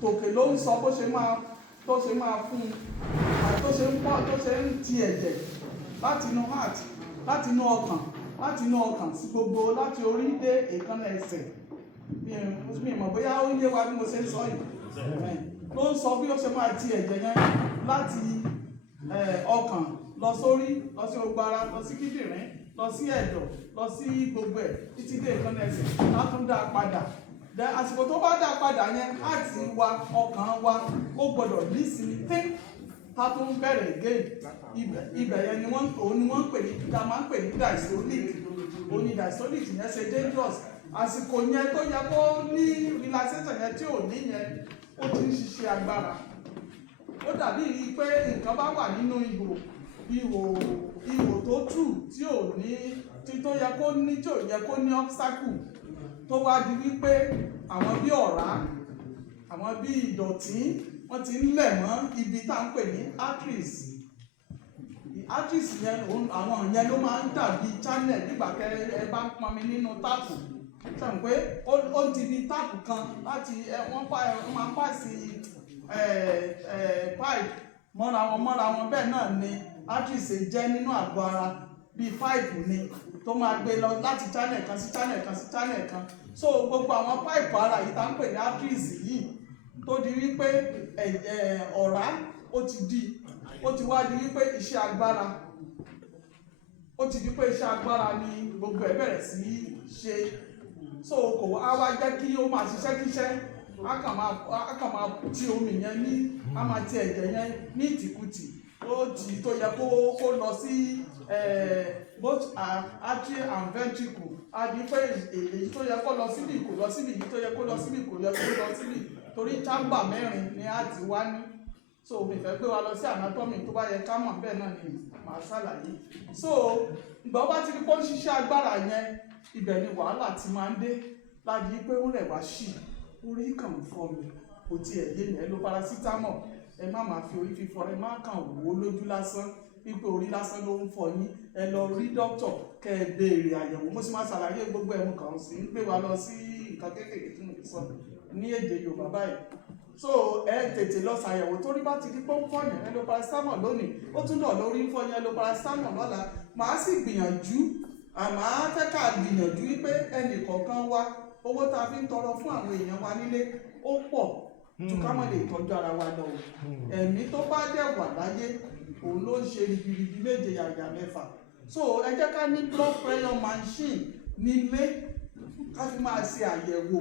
tòkè ló ń sọ bó ṣe máa fún un àti tó ṣe ń ti ẹ̀jẹ̀ láti inú heart, láti inú ọkàn sí gbogbo, láti orí dé èékánná ẹsẹ̀. Mi mọ̀ bóyá ó yé wa bí mo ṣe ń sọ yìí. Ló ń sọ bí ó ṣe máa ti ẹ̀jẹ̀ yẹn láti ọkàn lọ sórí, lọ sí gbogbo ara, lọ sí kíndìnrín, lọ sí ẹ̀dọ̀, lọ sí gbogbo ẹ̀ títí dé èékánná ẹsẹ̀, látún dá padà. Àsìkò tó bá dá padà yẹn, àti wa, ọkàn wa, ó gbọdọ̀ ní ìsinmi tí ká tó ń bẹ̀rẹ̀ again. Ibẹ̀ yẹn ni wọ́n pè ní, ta máa ń pè ní diastolic. Òní diastolic yẹn ṣe dangerous. Àsìkò yẹn tó yẹ kó ní relaxation yẹn tí ò ní yẹn, ó ti ń ṣiṣẹ́ agbára. Ó dàbí pé nǹkan bá wà nínú ihò tó tù tí ò ní, tí tó yẹ kó ní, tí ò yẹ kó ní obstacle, tó wá di wípé àwọn bí ọ̀rá, àwọn bí ìdọ̀tí, wọ́n ti ń lẹ̀ mọ́ ibi tá ń pè ní arteries. Arteries yẹn, àwọn yẹn ló máa ń dàbí channel nígbà ẹ bá ń pọnmi nínú táàpù. Sọ pé ó ti di táàpù kan láti wọ́n máa ń pàṣẹ pipe mọ́ra wọn, bẹ́ẹ̀ náà ni arteries jẹ́ nínú àgọ́ ara, bíi pipe ni tó máa gbé lọ láti channel kan sí channel kan sí channel kan. So gbogbo àwọn pipe ara yìí tá ń pè ní arteries yìí, tó di wípé ọ̀rá ó ti wá di wípé iṣẹ́ agbára, ó ti di pé iṣẹ́ agbára ni gbogbo ẹ̀ bẹ̀rẹ̀ sí ṣe. So kò wá jẹ́ kí ó máa ṣiṣẹ́ kíṣẹ́, á kàn máa ti omi yẹn ní, á máa ti ẹ̀jẹ̀ yẹn ní ìtìkùtì, tó yẹ kó lọ sí both artery and ventricle. A di pé èyí tó yẹ kó lọ síbì kò lọ síbì, èyí tó yẹ kó lọ síbì kò yẹ kó lọ síbì, torí chamber 4 ni a ti wá ní. So mi fẹ́ gbé wa lọ sí anatomy, tó bá yẹ ká mọ̀ bẹ́ẹ̀ náà ni màá ṣàlàyé. So ìgbà bá ti rí pé ó ń ṣiṣẹ́ agbára yẹn, ibẹ̀ ni wàhálà ti máa ń dé. Láti pé ó rẹ̀ wá ṣì, orí kàn ń fọ́ mi, kò tiẹ̀ yé mi, ẹ lo paracetamol, ẹ má máa fi orí fífọ́, ẹ má kàn wò ó lójú lásán wípé orí lásán ló ń fọ́ yín. Ẹ lọ rí dókítà kẹ́ ẹ béèrè àyẹ̀wò. Mo sì máa ṣàlàyé gbogbo ẹ̀mú kan sí ń gbé wa lọ sí nǹkan kéékèèké tí mo ti sọ ní èdè Yorùbá báyìí. So ẹ tètè lọ ṣàyẹ̀wò, torí bá ti di pé ó ń fọ́ yẹn, ẹ lo paracetamol lónìí, ó tún lọ lórí ń fọ́ yẹn, ẹ lo paracetamol lọ́la. Màá sì gbìyànjú, àmọ́ fẹ́ ká gbìyànjú wípé ẹnì kọ̀ọ̀kan wa, owó tá a fi ń tọrọ fún àwọn èèyàn wa nílé ó pọ̀ ju ká má lè tọ́jú ara wa lọ. Ẹ̀mí tó bá dẹ̀ wà láyé, òun ló ń ṣe ribiribi méje yàyà mẹ́fà. So ẹ jẹ́ ká ní blood pressure machine nílé, ká fi máa ṣe àyẹ̀wò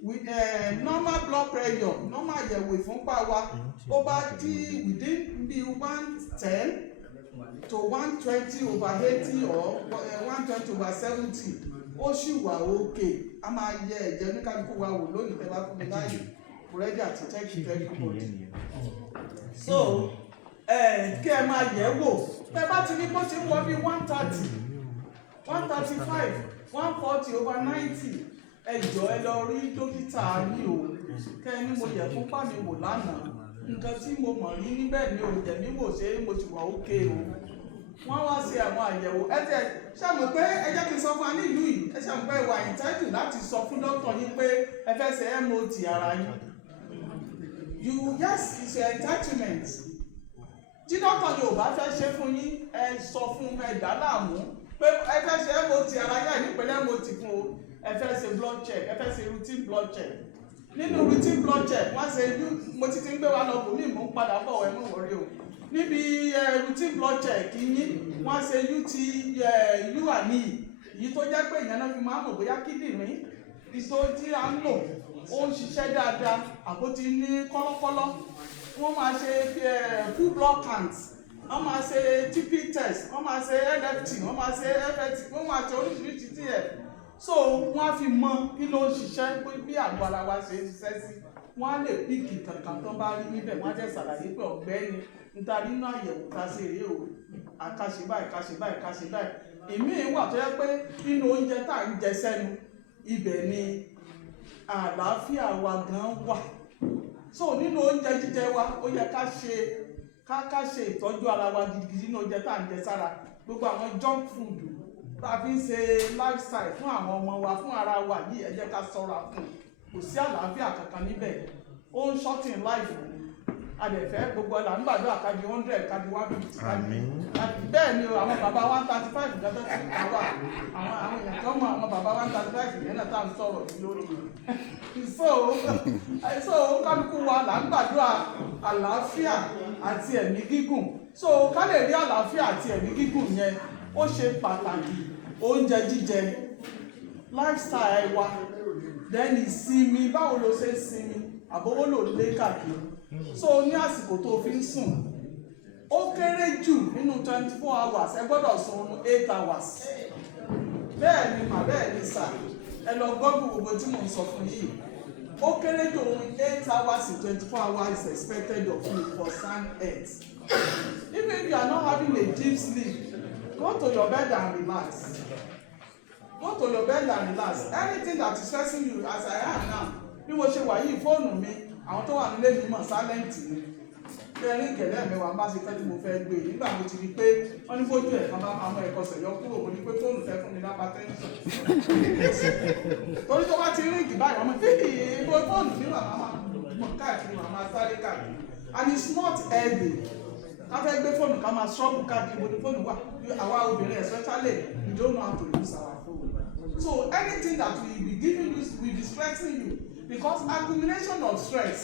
with normal blood pressure, normal àyẹ̀wò ìfúnpá wa, ó bá ti within bí 110 to 120/80 or 120/70, ó sì wà òkè. A máa yẹ ẹ̀jẹ̀ oníkálukú wa wò lónìí tẹ́ bá fún mi láyè, ready àti check everybody. So kí ẹ máa yẹ̀ wò, tẹ́ bá ti ní bó ti ń wọ bí 130, 135, 140/90, ẹ jọ̀ọ́ ẹ lọ rí dókítà ní o. Kẹ́ ẹ ní mo yẹ̀ fúnpá mi wò lánàá, nǹkan tí mo mọ̀ rí níbẹ̀ ni ò jẹ̀ mí wò ṣe mo ti wà òkè o. Wọ́n wá ṣe àwọn àyẹ̀wò. Ẹ tẹ̀ ṣàmù pé ẹ jẹ́ kí n sọ fún wa ní ìlú yìí, ẹ ṣàmù pé ẹ wà entitled láti sọ fún dókítà yín pé ẹ fẹ́ ṣe MOT ara yín. Yes, it's your entitlement. Tí dókítà yóò bá fẹ́ ṣe fún yín, ẹ sọ fún ẹ dá láàmú pé ẹ fẹ́ ṣe MOT ara yín, nípínlẹ̀ MOT fún o. Ẹ fẹ́ ṣe blood check, ẹ fẹ́ ṣe routine blood check. Nínú routine blood check, wọ́n ṣe mo ti ń gbé wa lọ kò ní ìmú padà bọ̀ ẹ mú wọlé o. Níbi routine blood check yín, wọ́n ṣe U&E, èyí tó jẹ́ pé ìyẹn náà fi máa mọ̀ bóyá kíndìnrín ìtò tí a ń lò ó ń ṣiṣẹ́ dáadáa àbó ti ní kọ́lọ́kọ́lọ́. Wọ́n máa ṣe full blood count, wọ́n máa ṣe TP test, wọ́n máa ṣe LFT, wọ́n máa ṣe FFT, wọ́n máa ṣe oríṣiríṣi TF. So wọ́n á fi mọ kí ló ń ṣiṣẹ́, bí àgọ́ ara wa ṣe ń ṣiṣẹ́ sí. Wọ́n á lè píìkì kankan tó bá rí níbẹ̀, wọ́n á jẹ́ ṣàlàyé pé ọ̀gbẹ́ni níta nínú àyẹ̀wò ká ṣe eré o, àkàṣe báyìí, káṣe báyìí, káṣe báyìí. Èmi wà tó yẹ pé nínú oúnjẹ tá à ń jẹ sẹ́nu, ibẹ̀ ni àlàáfíà wa gan wà. So nínú oúnjẹ jíjẹ wa, ó yẹ ká ṣe ìtọ́jú ara wa gidigidi nínú oúnjẹ tá à ń jẹ sára. Gbogbo àwọn junk food tá a fi ń ṣe lifestyle fún àwọn ọmọ wa, fún ara wa yìí, ẹ jẹ́ ká ṣọ́ra fún. kò sí àlàáfíà kankan níbẹ̀, ó ń shorten life. Adẹ̀fẹ́ gbogbo ọ̀la ń gbàdúrà kájí 100 kájí 150 kájí bẹ́ẹ̀ ni àwọn bàbá 135 gẹ́gẹ́ tí wọ́n wà àwọn èèyàn kan mọ̀ àwọn bàbá 135 yẹn náà tá à ń sọ̀rọ̀ sí lórí so kálukú wa là ń gbàdúrà àlàáfíà àti ẹ̀mí gígùn. So ká lè rí àlàáfíà àti ẹ̀mí gígùn yẹn ó ṣe pàtàkì oúnjẹ jíjẹ, lifestyle wa, then ìsinmi, báwo ló ṣe ń sinmi àbówó lò lé káàkiri. So ní àsìkò tó fi ń sùn ó kéré jù nínú 24 hours ẹ gbọ́dọ̀ sùn 8 hours. Bẹ́ẹ̀ ni mà bẹ́ẹ̀ ni sà, ẹ lọ gọ́gùn gbogbo tí mò ń sọ fún yìí. Ó kéré jù 8 hours in 24 hours is expected of you for sound health. Even if you are not having a deep sleep, go to your bed and relax. Go to your bed and relax. Anything that is stressing you as I am now, bí mo ṣe wà yìí fóònù mi àwọn tó wà nílé mi mọ̀ sálẹ́ǹtì ni kẹrin gẹ̀lẹ́ mẹ́wàá bá ṣe fẹ́ tí mo fẹ́ gbé nígbà mo ti rí pé wọ́n ní fojú ẹ̀ kan bá àwọn ẹ̀kọ́ sẹ̀yọ kúrò mo ní pé fóònù fẹ́ fún mi lápá tẹ́ńsọ̀n torí tó bá ti rí ìgbì báyìí wọ́n mọ̀ pé ìbò fóònù ní màmá máa káàkiri màmá sáré káàkiri and it's not healthy ká fẹ́ gbé fóònù ká máa ṣọ́ọ̀bù káàkiri ìbò ní fóònù wà àwa obìnrin especially we don't know how to use our phone. So anything that will be giving you will be stressing you because accumulation of stress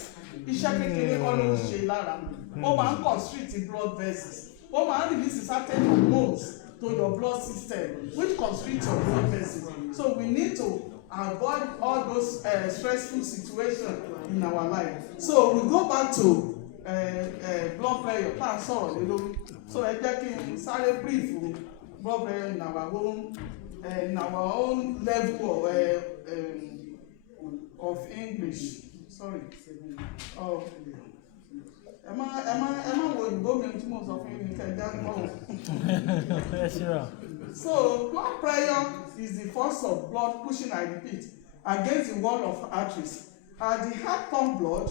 iṣẹ́ kékeré kọ́ ló ń ṣe lára ó máa ń constrict blood vessels ó máa ń release certain hormones to your blood system which constrict your blood vessels. So we need to avoid all those stressful situations in our life. So we go back to blood pressure tá à ń sọ̀rọ̀ lé lórí. So ẹ jẹ́ kí n sáré brief blood pressure in our own level of English. Sorry. Oh. Ẹ má wo ìbò mi tí mo sọ fún yín kẹ́ já gbọ́. So blood pressure is the force of blood pushing, I repeat, against the wall of arteries. As the heart pumps blood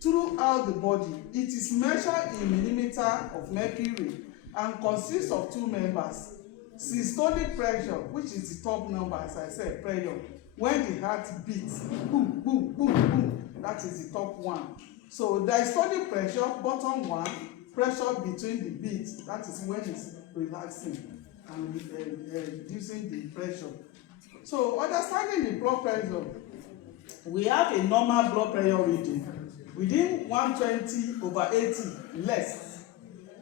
throughout the body, it is measured in millimeters of mercury and consists of two members. Systolic pressure, which is the top number, as I said, pressure, when the heart beats, boom, boom, boom, boom, that is the top one. So diastolic pressure, bottom one, pressure between the beats, that is when it's relaxing and reducing the pressure. So understanding the blood pressure, we have a normal blood pressure reading within 120/80 less.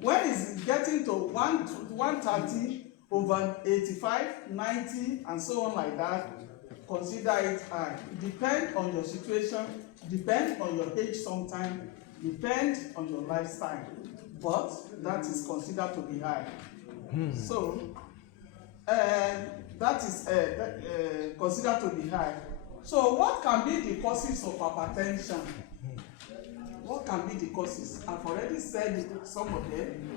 When it's getting to 130/85, 90, and so on like that, consider it high. Depend on your situation, depend on your age sometimes, depend on your lifestyle, but that is considered to be high. So that is considered to be high. So what can be the causes of hypertension? What can be the causes? I've already said some of them.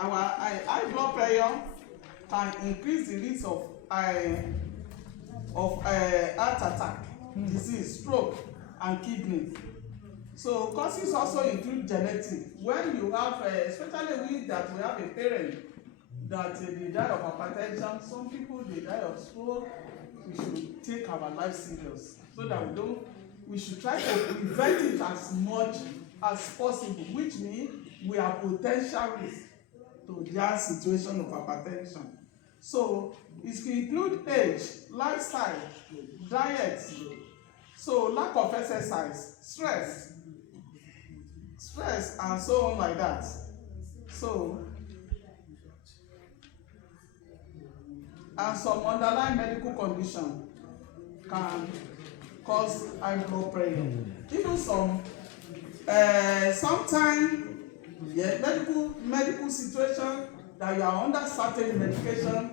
Our high blood pressure can increase the risk of heart attack, disease, stroke, and kidney. So causes also include genetic. When you have, especially we have a parent that they die of hypertension, some people they die of stroke. We should take our life serious so that we should try to prevent it as much as possible, which means we are potential risk to their situation of hypertension. So it can include age, lifestyle, diet, so lack of exercise, stress, and so on like that. So, and some underlying medical condition can cause high blood pressure. Even sometimes medical situation that you are under certain medication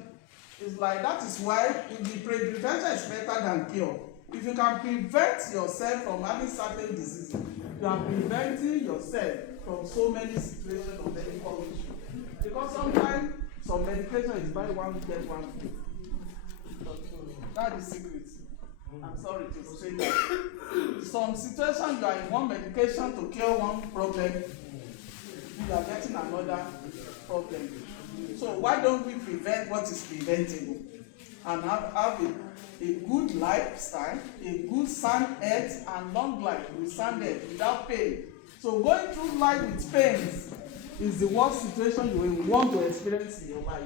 is like that is why the prevention is better than cure. If you can prevent yourself from having certain diseases, you are preventing yourself from so many situations of medical issue. Because sometimes some medication is buy one get one free. That is secret. I'm sorry to say that. Some situations you are in one medication to cure one problem, you are getting another problem. So why don't we prevent what is preventable? and have a good lifestyle, a good sound health, and long life with sound health without pain. So going through life with pains is the worst situation you will want to experience in your life.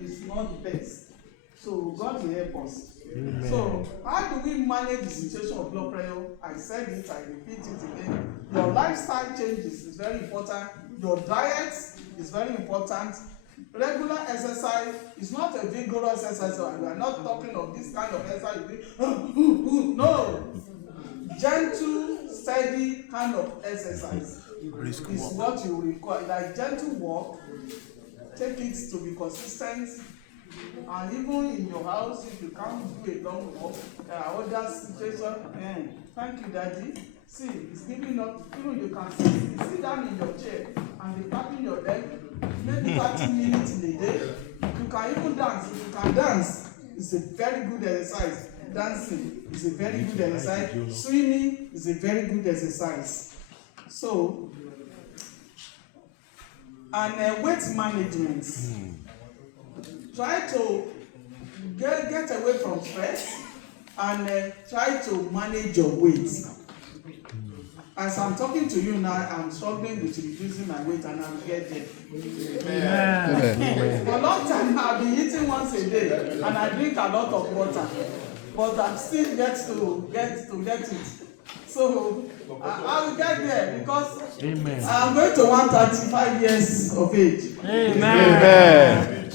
It's not the best. So God will help us. Amen. So how do we manage the situation of blood pressure? I said it, I repeat it again. Your lifestyle changes is very important. Your diet is very important. Regular exercise is not a vigorous exercise. We are not talking of this kind of exercise. No. Gentle, steady kind of exercise is what you require. Like gentle walk, take it to be consistent. And even in your house, if you can't do a long walk, other situation, thank you, Daddy. See, it's giving up. Even you can sit down in your chair and be tapping your leg, maybe 30 minutes in a day. You can even dance. If you can dance, it's a very good exercise. Dancing is a very good exercise. Swimming is a very good exercise. So, and weight management. Try to get away from stress and try to manage your weight. As I'm talking to you now, I'm struggling with reducing my weight and I'll get there. Amen. For a long time I've been eating once a day and I drink a lot of water, but I'm still get it. So I will get there because I'm going to 135 years of age. Amen.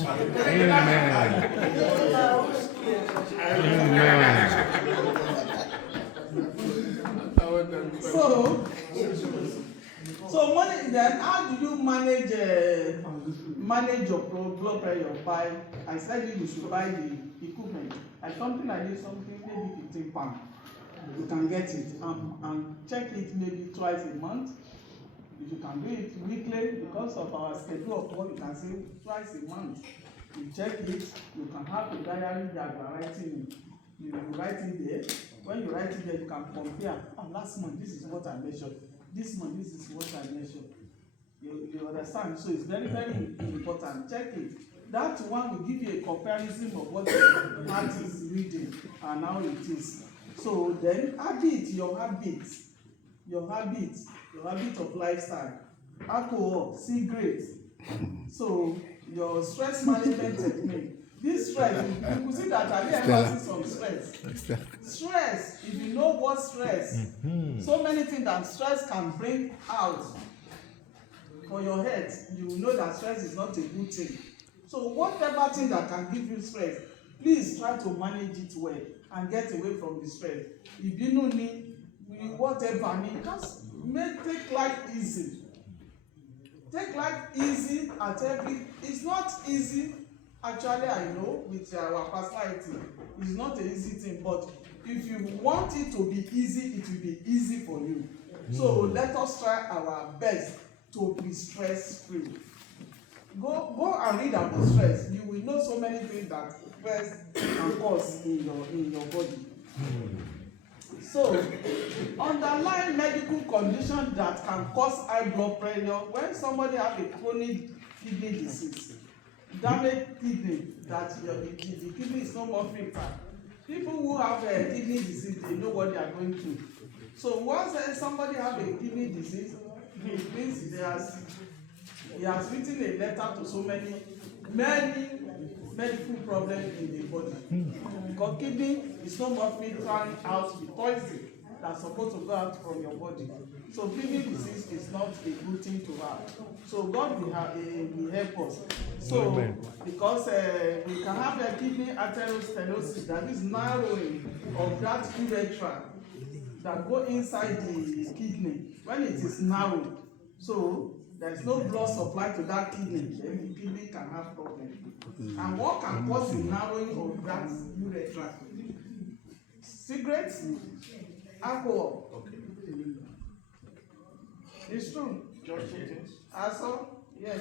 So money, then how do you manage your blood pressure? By, I said you should buy the equipment. Like something like this, something maybe 15 pounds. You can get it and check it maybe twice a month. If you can do it weekly, because of our schedule of work, you can say twice a month. You check it, you can have a diary that you are writing. You write it there. When you write it there, you can compare. Oh, last month, this is what I measured. This month, this is what I measured. You understand? So it's very, very important. Check it. That one will give you a comparison of what your heart is reading and how it is. So then your habit of lifestyle, alcohol, cigarettes. So your stress management technique. This stress, you could see that I didn't emphasis on stress. Stress, if you know what stress, so many things that stress can bring out for your head, you will know that stress is not a good thing. So whatever thing that can give you stress, please try to manage it well and get away from the stress. If you don't need whatever, just take life easy. Take life easy at it's not easy. Actually, I know with our personality, it's not an easy thing, but if you want it to be easy, it will be easy for you. So let us try our best to be stress-free. Go and read about stress. You will know so many things that stress can cause in your body. So, underlying medical condition that can cause high blood pressure, when somebody has a chronic kidney disease, damaged kidney, that the kidney is no more filtered. People who have a kidney disease, they know what they are going through. So once somebody has a kidney disease, it means he has written a letter to so many medical problems in the body. Because kidney is no more filtering out the poison that's supposed to go out from your body. So kidney disease is not a good thing to have. So God will help us. So because we can have a kidney atherosclerosis, that is narrowing of that urethra that go inside the kidney when it is narrowed. So there's no blood supply to that kidney, then the kidney can have problems. And what can cause the narrowing of that urethra? Cigarettes, alcohol. Okay. It's true. Also, yes.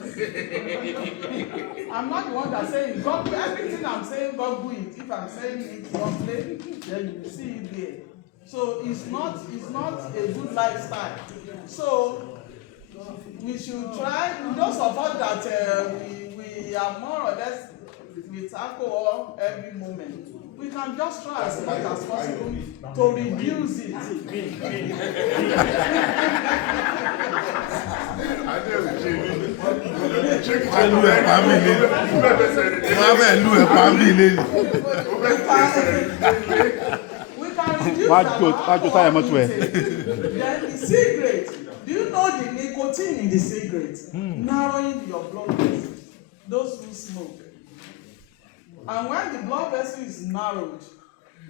I'm not the one that's saying God. Everything I'm saying, God do it. If I'm saying it wrongly, then you will see it there. So it's not a good lifestyle. So we should try. Those of us that we are more or less with alcohol every moment. We can just try as much as possible to reduce it. We can reduce Then the cigarette. Do you know the nicotine in the cigarette? Narrowing your blood vessel. Those who smoke. And when the blood vessel is narrowed,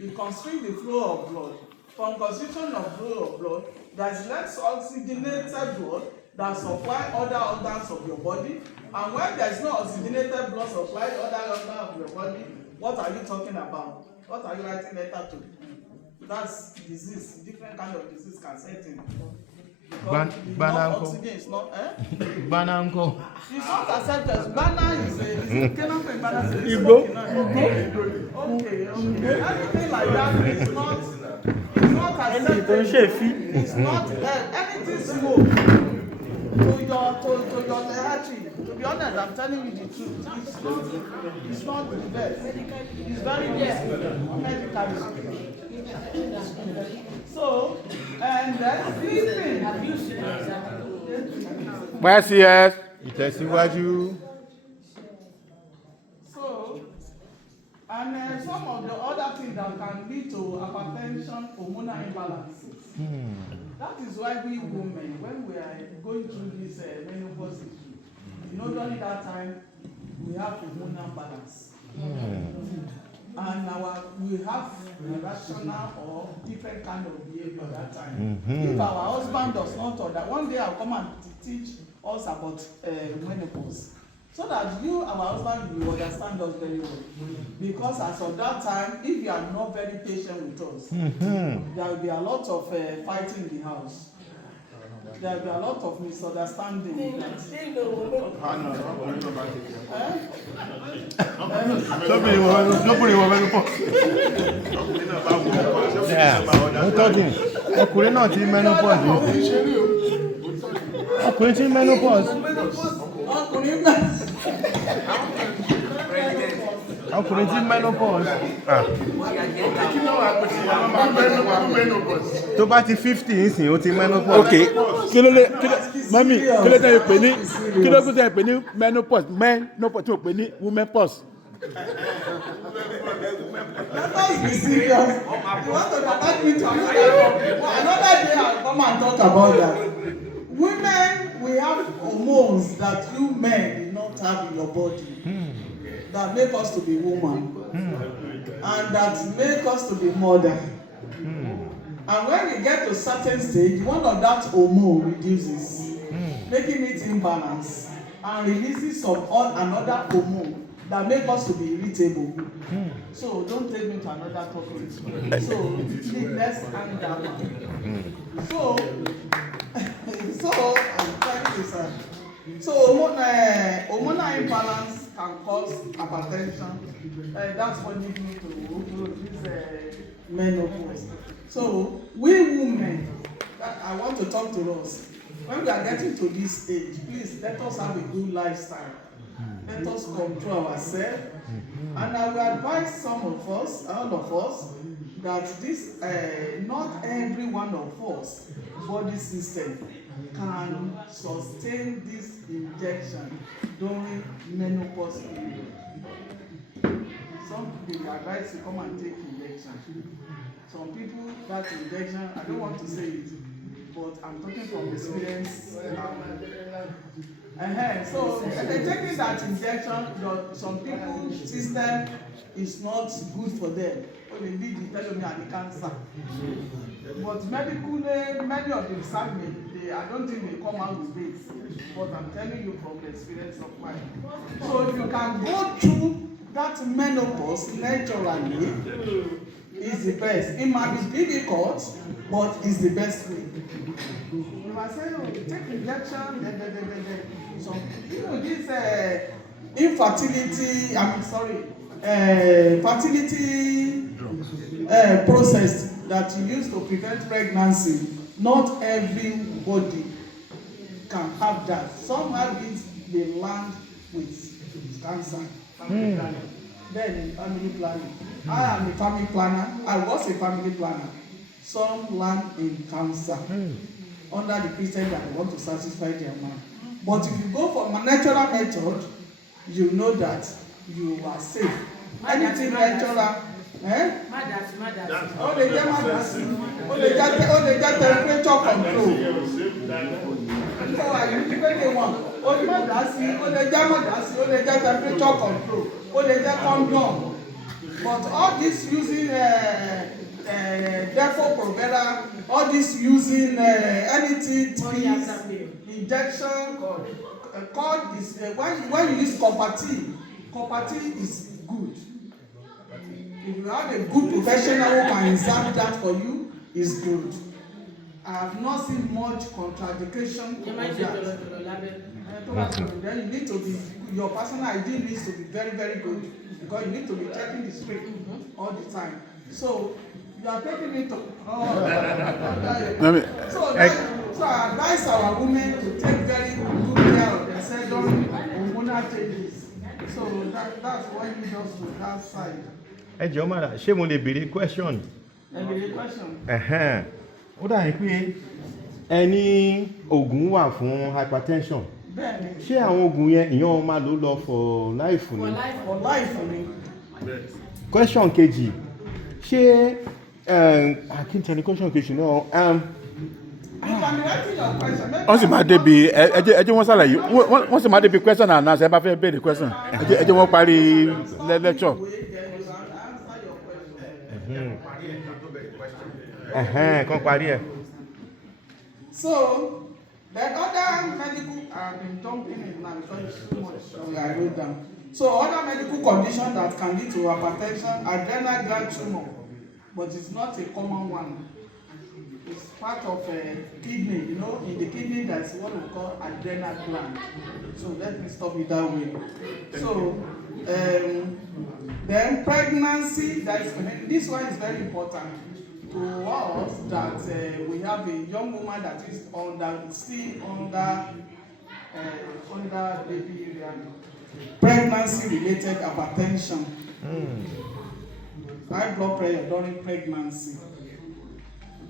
it constricts the flow of blood. From constriction of flow of blood, there is less oxygenated blood that supply other organs of your body. And when there is no oxygenated blood supply other organs of your body, what are you talking about? What are you writing letter to? That's disease. Different kind of disease can set in. Oxygen is not, Bananko. It's not accepted. Banana is a cannot be banana. Okay. Anything like that is not accepted. It's not anything smoke to your territory. To be honest, I'm telling you the truth. It's not the best. It's very risky medically. So, and then sleeping. Yes, yes. Ìtẹ̀síwájú. So, and some of the other things that can lead to hypertension, hormonal imbalance. That is why we women, when we are going through this menopause issue, during that time, we have hormonal balance. And we have irrational or different kind of behavior that time. If our husband does not order, one day I'll come and teach us about menopause, so that our husband will understand us very well. Because as of that time, if you are not very patient with us, there will be a lot of fighting in the house. There will be a lot of misunderstanding. Ọkùnrin náà ti menopause. Ọkùnrin ti menopause. Ọkùnrin ti menopause. Tó bá ti 50 nísìnyí ó ti menopause. Okay. Kí ló tẹ́ pè ní menopause? Menopause tí o pè ní women pause. Let us be serious. You want to attack me to another day I'll come and talk about that. Women, we have hormones that you men do not have in your body that make us to be woman and that make us to be mother. And when we get to certain stage, one of that hormone reduces, making it imbalance and releases another hormone that make us to be irritable. So don't take me to another topic. So let's hang that one. So I'm trying to say. So hormonal imbalance can cause hypertension. That's what leads me to this menopause. So we women, I want to talk to us. When we are getting to this age, please let us have a good lifestyle. Let us control ourselves. And I will advise all of us, that this, not every one of us body system can sustain this injection during menopause period. Some people advise to come and take injection. Some people, that injection, I don't want to say it, but I'm talking from experience. So taking that injection, some people's system is not good for them. Or they need to tell me the cancer. But medically, many of them sadly, I don't think they come out with this. But I'm telling you from the experience of mine. So if you can go through that menopause naturally, is the best. It might be difficult, but it's the best way. If I say, take injection, some, this fertility process that you use to prevent pregnancy, not everybody can have that. Some have it, they land with cancer. Then family planning. I am a family planner. I was a family planner. Some land in cancer under the Christian that want to satisfy their mind. But if you go for a natural method, you know that you are safe. Anything natural, ó lè jẹ́ mádàsí, ó lè jẹ́ temperature control. So àyùkúpéde wọn, ó lè mádàsí, ó lè jẹ́ mádàsí, ó lè jẹ́ temperature control, ó lè jẹ́ condom. But all this using defo provera, all this using anything, injection, cord is when you use copper T is good. If you have a good professional who can insert that for you, is good. I have not seen much contradiction of that. Then you need to be, your personal hygiene needs to be very, very good, because you need to be checking the street all the time. So you are taking it to so I advise our women to take very good care of themselves during hormonal changes. So that's what you just to that side. Ẹ jọ̀ọ́ madam, ṣé mo lè béèrè question? Ẹ béèrè question. Ó dà ní pé ẹni oògùn wà fún hypertension. Bẹ́ẹ̀ni. Ṣé àwọn oògùn yẹn ìyẹn máa lò lọ for life ni? For life ni. Question kejì, ṣé kí n tẹ̀lé question kejì náà? Wọ́n sì máa débi ẹjẹ́ wọ́n ṣàlàyé wọ́n sì máa débi question and answer ẹ bá fẹ́ béèrè question ẹjẹ́ wọ́n parí lecture. Kan parí ẹ̀. So the other medical, I've been jumping in now because it's too much. I wrote down. So other medical conditions that can lead to hypertension, adrenal gland tumor, but it's not a common one. It's part of a kidney, you know, in the kidney that's what we call adrenal gland. So let me stop it that way. So then pregnancy, this one is very important to us, that we have a young woman that is still under baby area. Pregnancy related hypertension, high blood pressure during pregnancy.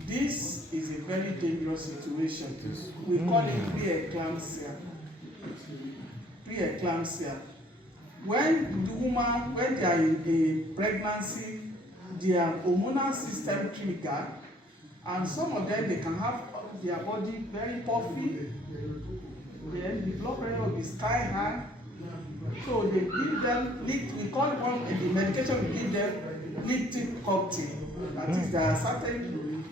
This is a very dangerous situation. We call it preeclampsia. Preeclampsia. When the woman, when they are in a pregnancy, their hormonal system trigger, and some of them, they can have their body very puffy, then the blood pressure will be sky high. So they give them, we call one, the medication we give them, liptic cocktail. That is, there are certain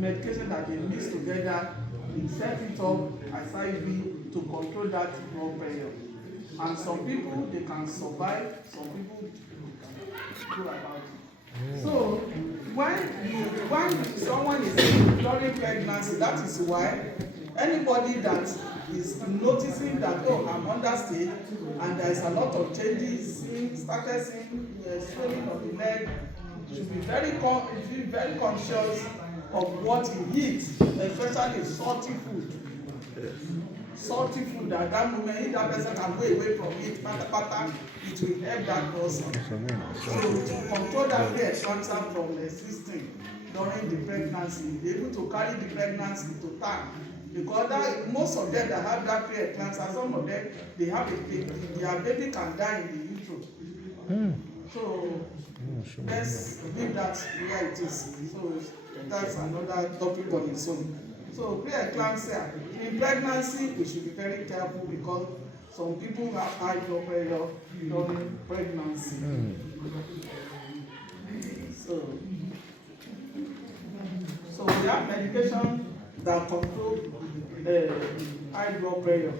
medication that they mix together, they set it up as IV to control that blood pressure. And some people, they can survive, some people go about it. So when someone is during pregnancy, that is why anybody that is noticing that, oh, I'm understate and there's a lot of changes, started seeing swelling of the leg, should be very conscious of what he eats, especially salty food. Salty food, at that moment, if that person can go away from it, it will help that person. So to control that preeclampsia from existing during the pregnancy, be able to carry the pregnancy to term. Because most of them that have that preeclampsia, some of them, they have their baby can die in the utero. So let's leave that where it is. So that's another topic on its own. So preeclampsia, in pregnancy, we should be very careful because some people have high blood pressure during pregnancy. So we have medication that control high blood pressure.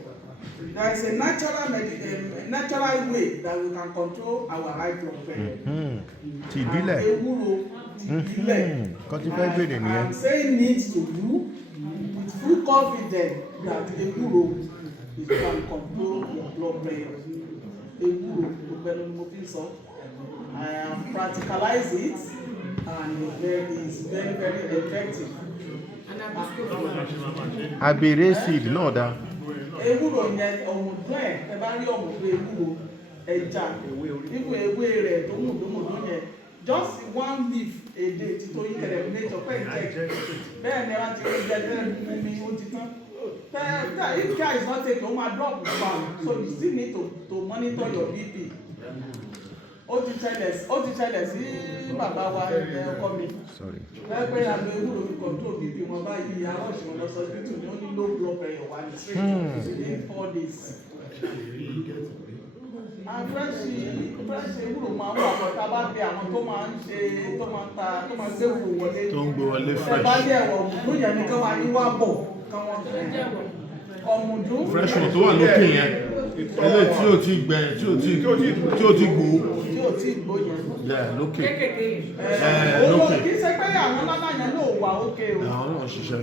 There is a natural way that we can control our high blood pressure. I'm saying needs to do with full confidence that ewúro can control your blood pressure. Ewúro, I have practicalized it and it is very, very effective. Abere seed náà dá. Ewúro yẹn ọ̀mùdún ẹ̀ bá rí ọ̀mùdún ewúro ẹja nígbà ewé rẹ̀ tó mú yẹn just one leaf a day ti tó yín kẹlẹ̀ nature pé ìjẹ́ bẹ́ẹ̀ ni wọ́n ti rí jẹ́ mú mi ó ti tán. If care is not taken, o ma drop down, so you still need to monitor your BP. Ó ti ṣẹlẹ̀ sí bàbá wa ọkọ mi. Lẹ́gbẹ̀ẹ́ àgbẹ̀ ewúro fi control BP wọn báyìí àwọn òṣùwọ̀n lọ sọ hospital ní ó ní low blood pressure wà ní straight within 4 days. Fresh ewúro máa ń wà pọ̀ tá a bá bẹ àwọn tó máa ń ṣe tó máa ń gbé ewúro wọlé. Tó ń gbé wọlé fresh. Ẹ bá yẹ ẹ̀wọ̀ ló yẹ ní kí wọ́n á ní wá bọ̀ ọmọdún. Fresh one tó wà lókè yẹn. Ilé tí ò ti gbẹ tí ò ti gbó. Tí ò ti gbó yẹn. Lókè. Lókè. Kì í ṣe pé àwọn ńlá yẹn náà wà ókè o. Àwọn náà ṣiṣẹ́.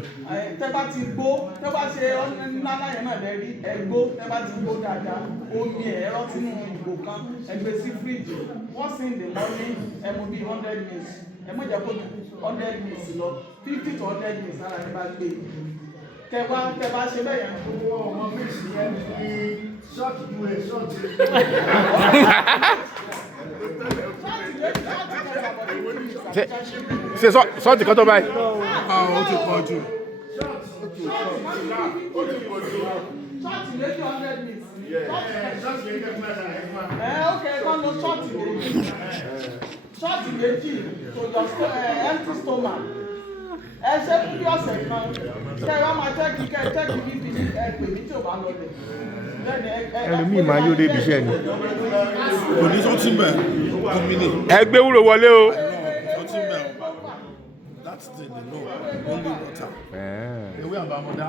Tẹ́ bá ti gbó, tẹ́ bá ṣe ńlá yẹn náà lẹ́rí ẹgbó, tẹ́ bá ti gbó dáadáa, omi ẹ̀rọ sínú ìgò kan, ẹgbẹ́ sí fíríjì. Once in the morning, ẹ mú bí 100 mils. Ẹ mú ìjẹ́ kó 100 mils lọ, 50 to 100 mils lára ẹ bá gbé. Tẹ́ bá ṣe bẹ́ẹ̀ yẹn. Ọmọ fíìsì yẹn ní ṣọ́ọ̀tì ìwé ṣọ́ọ̀tì. Ṣé sọ́ọ̀tì kan tó báyìí? Ó ti pọ̀ jù. Ṣọ́ọ̀tì méjì 100 mils. Ṣọ́ọ̀tì yẹn kẹ́kọ̀ọ́ mẹ́ta ẹ̀fọ́. Okay, kan lo ṣọ́ọ̀tì méjì. Ṣọ́ọ̀tì méjì to your empty stomach. Ẹ ṣe fún bí ọ̀sẹ̀ kan. Ṣé ẹ wá máa tẹ́kì bíbí ẹ pè mí tí ò bá lọ lẹ̀. Ẹlòmíì máa yóò débi iṣẹ́ ni. Kò ní sọ́tì mẹ́. Ẹ gbé ewúro wọlé o. Sọ́tì mẹ́. That's the no only water. Ewé àbámọ́dá.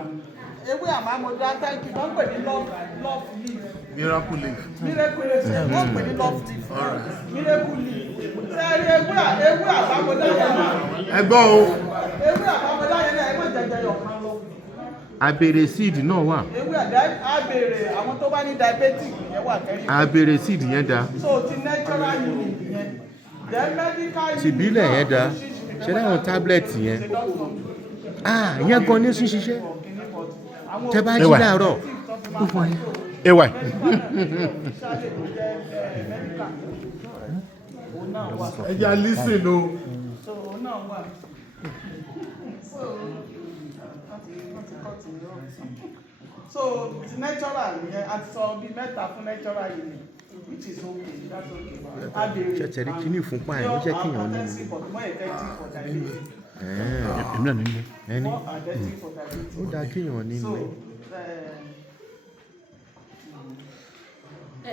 Ewé àbámọ́dá thank you. Wọ́n pè ní love leaf. Miracle leaf. Miracle leaf. Wọ́n pè ní love leaf. Miracle leaf. Ṣé ẹ rí ewé àbámọ́dá yẹn náà? Ẹ gbọ́ o. Ewé àbámọ́dá yẹn náà ẹ má jẹjẹ yọ̀kan lọ. Abèrè seed náà wà. Ewé abèrè àwọn tó bá ní diabetic yẹn wà kẹ́rì. Abèrè seed yẹn da. So ti natural unit yẹn. Then medical unit. Tìbílẹ̀ yẹn da. Ṣé láwọn tablet yẹn? Ìyẹn gan ní ṣiṣẹ́. Tẹ́ bá jí láàárọ̀. Ó fọ yẹn. AY. Ẹ jẹ́ lísìn o. So náà wà. So natural yẹn a ti sọ bí mẹ́ta fún natural unit which is okay, that's okay. Ṣẹ̀ṣẹ̀rí kíní ìfúnpá ẹ̀ ló jẹ́ kíyàn ní. Èmi náà nílé. Ẹni ó dáa kíyàn ní ilé.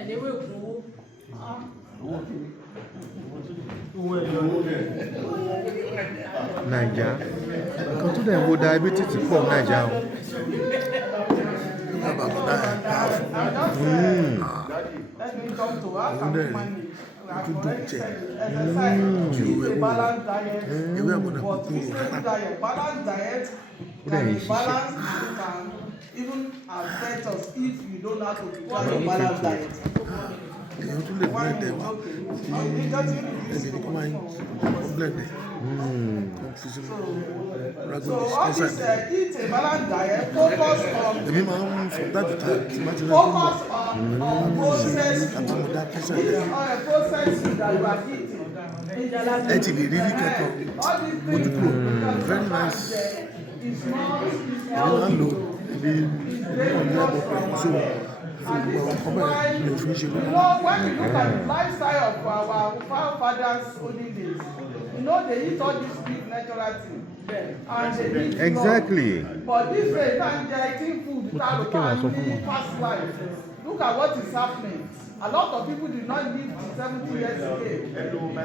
Léwé òkúwó. Naija nǹkan tó dẹ̀ ń wo diabetes pọ̀ Naija o. Even affect us if you don't know how to prepare your balanced diet. Èyí tún lè blend ẹ̀ wá. Ẹ̀lẹ́ ní kó máa ń blend ẹ̀. So all this eat a balanced diet, focus on Èmi máa ń from time to time tí máa ti rẹ̀ focus on processed food. This processed food that you are eating. ẹ ti lè rí rí kẹ́kọ̀ọ́. All these things Very nice. is not Èmi máa ń lo ibi ọ̀nà ọ̀pọ̀ so gbogbo àwọn ọmọ ẹ̀ ní òfin ṣe You know, when you look at the lifestyle of our forefathers olden days, you know they eat all this big natural thing. And they eat Exactly. love. But this way, you can't get food without past life. Look at what is happening. A lot of people did not live to 70 years ago.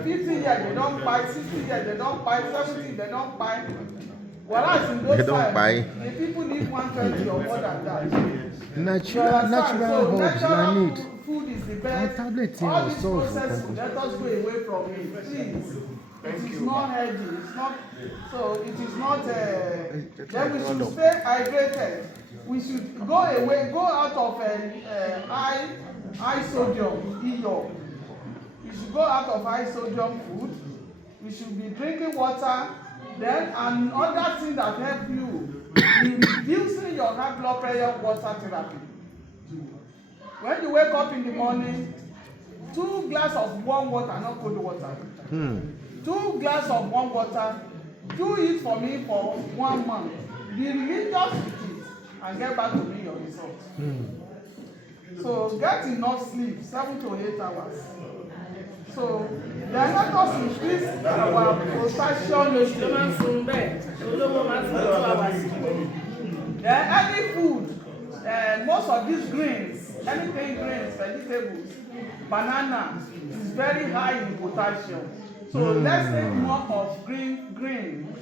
50 years they don't buy, 60 years they don't buy, 70 they don't buy. Whereas in those They don't times, buy. the people live 120 or more than that. Natural herbs na need. Food is the best. Tablet yẹn All ò this solve processed food, nǹkan. let us go away from it, please. It is not healthy. It's not. So it is not. Then we should stay hydrated. We should go away, go out of high sodium, iyọ̀. We should go out of high sodium food. We should be drinking water. Then another thing that help you in reducing your high blood pressure, water therapy. When you wake up in the morning, 2 glasses of warm water, not cold water. 2 glasses of warm water. Do it for me for 1 month. Be religious with it and get back to me your results. So get enough sleep, 7 to 8 hours. So then let us increase our potassium level. Then any food, most of these grains, anything grains, vegetables, banana is very high in potassium. So let's take more of green,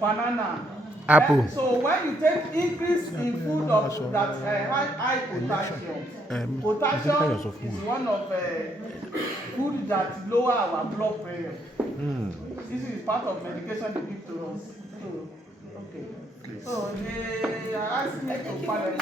banana. Apple. So when you take increase in food of that high potassium, potassium is one of food that lower our blood pressure. This is part of medication they give to us. So, okay. So they are asking me to follow.